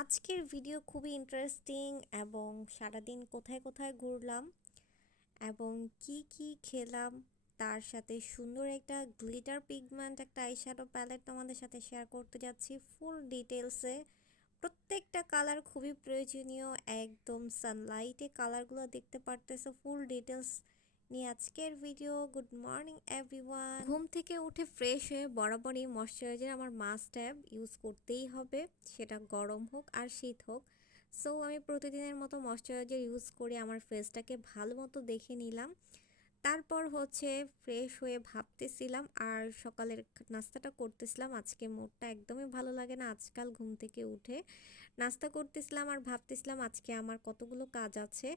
আজকের ভিডিও খুবই ইন্টারেস্টিং এবং সারাদিন কোথায় কোথায় ঘুরলাম এবং কি কি খেলাম তার সাথে সুন্দর একটা গ্লিটার পিগমেন্ট একটা আইশ্যাডো প্যালেট তোমাদের সাথে শেয়ার করতে যাচ্ছি ফুল ডিটেলসে। প্রত্যেকটা কালার খুবই প্রয়োজনীয়, একদম সানলাইটে কালারগুলো দেখতে পারতেছো। ফুল ডিটেলস নিয়ে আজকের ভিডিও। Good morning everyone. ঘুম থেকে উঠে ফ্রেশ হয়ে বরাবরই ময়শ্চারাইজার আমার মাস্ট হ্যাভ ইউজ করতেই হবে, সেটা গরম হোক আর শীত হোক। সো আমি প্রতিদিনের মতো ময়শ্চারাইজার ইউজ করে আমার ফেসটাকে ভালো মতো দেখে নিলাম। তারপর হচ্ছে ফ্রেশ হয়ে ভাবতেছিলাম আর সকালের নাস্তাটা করতেছিলাম। আজকে মুডটা একদমই ভালো লাগে না আজকাল। ঘুম থেকে উঠে নাস্তা করতেছিলাম আর ভাবতেছিলাম আজকে আমার কতগুলো কাজ আছে।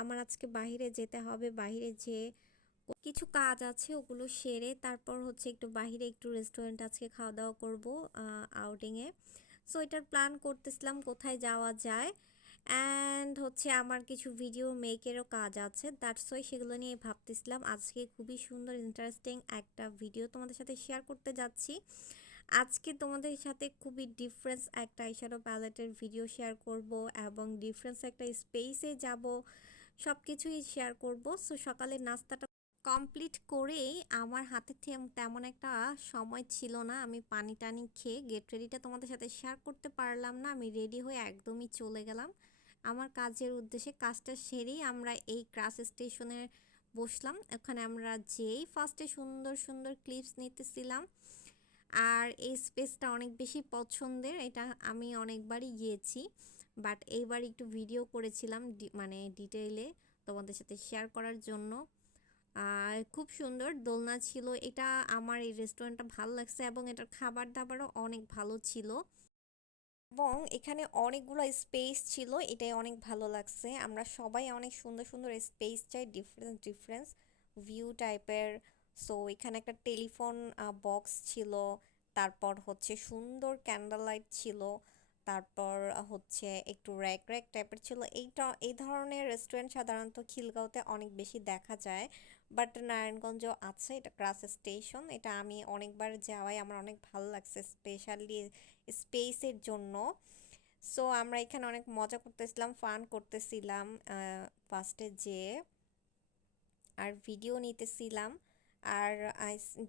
আমার আজকে বাইরে যেতে হবে, বাইরে যেয়ে কিছু কাজ আছে ওগুলো সেরে তারপর হচ্ছে একটু বাইরে একটু রেস্টুরেন্ট আজকে খাওয়া দাওয়া করবো আউটিংয়ে। সো এটার প্ল্যান করতেছিলাম কোথায় যাওয়া যায়। অ্যান্ড হচ্ছে আমার কিছু ভিডিও মেকেরও কাজ আছে, দ্যাটস ওয়াই সেগুলো নিয়ে ভাবতেছিলাম। আজকে খুবই সুন্দর ইন্টারেস্টিং একটা ভিডিও তোমাদের সাথে শেয়ার করতে যাচ্ছি। আজকে তোমাদের সাথে খুবই ডিফারেন্স একটা আইশ্যাডো প্যালেটের ভিডিও শেয়ার করব এবং ডিফারেন্স একটা স্পেসে যাব, সব কিছুই শেয়ার করব। সো সকালে নাস্তাটা কমপ্লিট করেই আমার হাতে তেমন একটা সময় ছিল না, আমি পানি টানি খেয়ে গেট রেডিটা তোমাদের সাথে শেয়ার করতে পারলাম না। আমি রেডি হয়ে একদমই চলে গেলাম আমার কাজের উদ্দেশ্যে। কাজটা সেরেই আমরা এই ক্রাশ স্টেশনে বসলাম। ওখানে আমরা যেই ফার্স্টে সুন্দর সুন্দর ক্লিপস নিতেছিলাম। আর এই স্পেসটা অনেক বেশি পছন্দের, এটা আমি অনেকবারই গিয়েছি, বাট এইবার একটু ভিডিও করেছিলাম মানে ডিটেইলে তোমাদের সাথে শেয়ার করার জন্য। আর খুব সুন্দর দোলনা ছিল, এটা আমার এই রেস্টুরেন্টটা ভালো লাগছে এবং এটার খাবার দাবারও অনেক ভালো ছিল এবং এখানে অনেকগুলো স্পেস ছিল, এটাই অনেক ভালো লাগছে। আমরা সবাই অনেক সুন্দর সুন্দর স্পেস চাই, ডিফারেন্স ডিফারেন্স ভিউ টাইপের। সো এখানে একটা টেলিফোন বক্স ছিল, তারপর হচ্ছে সুন্দর ক্যান্ডেল লাইট ছিল, তারপর হচ্ছে একটু র্যাক র্যাক টাইপের ছিল। এই ধরনের রেস্টুরেন্ট সাধারণত খিলগাঁওতে অনেক বেশি দেখা যায়, বাট নারায়ণগঞ্জেও আছে। এটা ক্রাস স্টেশন, এটা আমি অনেকবার যাওয়াই, আমার অনেক ভালো লাগছে স্পেশালি স্পেসের জন্য। সো আমরা এখানে অনেক মজা করতেছিলাম, ফান করতেছিলাম ফার্স্টে যেয়ে, আর ভিডিও নিতেছিলাম। আর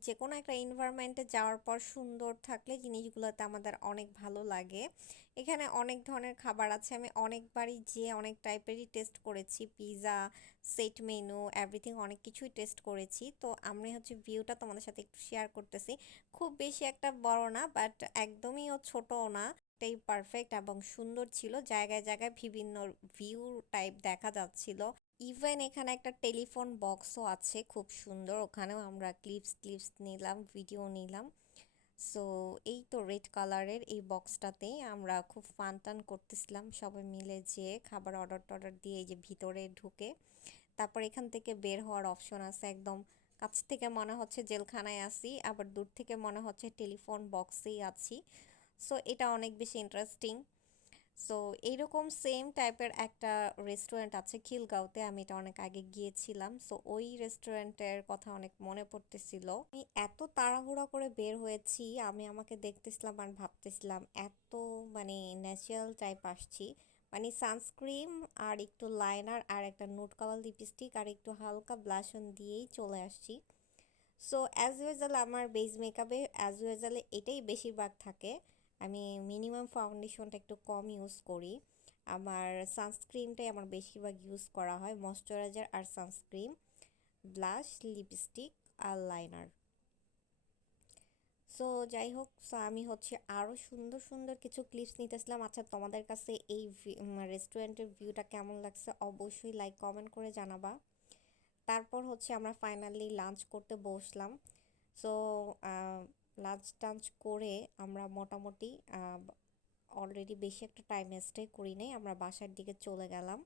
যে কোনো একটা এনভায়রনমেন্টে যাওয়ার পর সুন্দর থাকলে জিনিসগুলোতে আমাদের অনেক ভালো লাগে। এখানে অনেক ধরনের খাবার আছে, আমি অনেকবারই যেয়ে অনেক টাইপেরই টেস্ট করেছি, পিৎজা, সেট মেনু, এভরিথিং অনেক কিছুই টেস্ট করেছি। তো আমি হচ্ছে ভিউটা তোমাদের সাথে একটু শেয়ার করতেছি। খুব বেশি একটা বড় না, বাট একদমইও ছোটও না, এটাই পারফেক্ট এবং সুন্দর ছিল। জায়গায় জায়গায় বিভিন্ন ভিউ টাইপ দেখা যাচ্ছিল। ইভেন এখানে একটা টেলিফোন বক্সও আছে, খুব সুন্দর। ওখানেও আমরা ক্লিপস ক্লিপস নিলাম, ভিডিও নিলাম। সো এই তো রেড কালারের এই বক্সটাতেই আমরা খুব ফান টান করতেছিলাম সবাই মিলে, যে খাবার অর্ডার টর্ডার দিয়ে এই যে ভিতরে ঢুকে তারপর এখান থেকে বের হওয়ার অপশন আছে। একদম কাছ থেকে মনে হচ্ছে জেলখানায় আছি, আবার দূর থেকে মনে হচ্ছে টেলিফোন বক্সেই আছি। সো এটা অনেক বেশি ইন্টারেস্টিং। সো এইরকম সেম টাইপের একটা রেস্টুরেন্ট আছে খিলগাঁওতে, আমি এটা অনেক আগে গিয়েছিলাম। সো ওই রেস্টুরেন্টের কথা অনেক মনে পড়তেছিল। আমি এত তাড়াহুড়া করে বের হয়েছি, আমি আমাকে দেখতেছিলাম আর ভাবতেছিলাম এত মানে ন্যাচারাল টাইপ আসছি, মানে সানস্ক্রিন আর একটু লাইনার আর একটা নুড কালার লিপস্টিক আর একটু হালকা ব্লাশন দিয়েই চলে আসছি। সো অ্যাজ ইউজুয়াল আমার বেস মেকআপে অ্যাজ ইউজুয়াল এটাই বেশিরভাগ থাকে। আমি মিনিমাম ফাউন্ডেশনটা একটু কম ইউজ করি। আমার সানস্ক্রিনটাই আমার বেশিরভাগ ইউজ করা হয়, ময়শ্চারাইজার আর সানস্ক্রিন, ব্লাশ, লিপস্টিক আর লাইনার। সো যাই হোক, সো আমি হচ্ছে আরও সুন্দর সুন্দর কিছু ক্লিপস নিতেছিলাম। আচ্ছা, তোমাদের কাছে এই রেস্টুরেন্টের ভিউটা কেমন লাগছে অবশ্যই লাইক কমেন্ট করে জানাবা। তারপর হচ্ছে আমরা ফাইনালি লাঞ্চ করতে বসলাম। সো লাঞ্চ টাঞ্চ করে আমরা মোটামুটি অলরেডি বেশি একটা টাইম স্টে করি নাই, আমরা বাসার দিকে চলে গেলাম।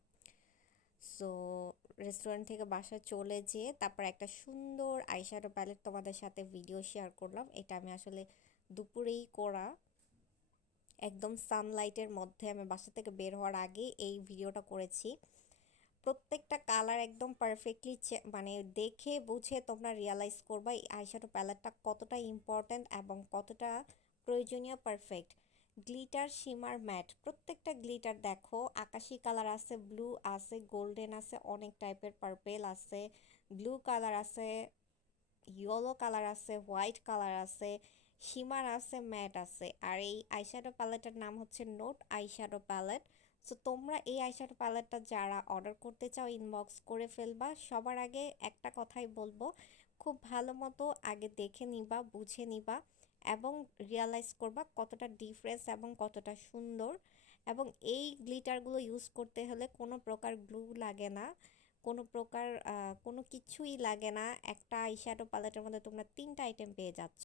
সো রেস্টুরেন্ট থেকে বাসায় চলে যেয়ে তারপর একটা সুন্দর আইশ্যাডো প্যালেট তোমাদের সাথে ভিডিও শেয়ার করলাম। এটা আমি আসলে দুপুরেই করা, একদম সানলাইটের মধ্যে আমি বাসা থেকে বের হওয়ার আগে এই ভিডিওটা করেছি। প্রত্যেকটা কালার একদম পারফেক্টলি মানে দেখে বুঝে তোমরা রিয়ালাইজ করবা এই আইশ্যাডো প্যালেটটা কতটা ইম্পর্ট্যান্ট এবং কতটা প্রয়োজনীয়, পারফেক্ট। গ্লিটার শিমার ম্যাট, প্রত্যেকটা গ্লিটার দেখো আকাশি কালার আছে, ব্লু আছে, গোল্ডেন আছে, অনেক টাইপের পার্পেল আছে, ব্লু কালার আছে, ইয়েলো কালার আছে, হোয়াইট কালার আছে, শিমার আছে, ম্যাট আছে। আর এই আইশ্যাডো প্যালেটের নাম হচ্ছে নোট আইশ্যাডো প্যালেট। সো তোমরা এই আইশ্যাডো প্যালেটটা যারা অর্ডার করতে চাও ইনবক্স করে ফেলবা। সবার আগে একটা কথাই বলবো, খুব ভালো মতো আগে দেখে নিবা, বুঝে নিবা এবং রিয়ালাইজ করবা কতটা ডিফারেন্স এবং কতটা সুন্দর। এবং এই গ্লিটারগুলো ইউজ করতে হলে কোনো প্রকার গ্লু লাগে না, কোনো প্রকার কোনো কিছুই লাগে না। একটা আইশ্যাডো প্যালেটের মধ্যে তোমরা তিনটা আইটেম পেয়ে যাচ্ছ।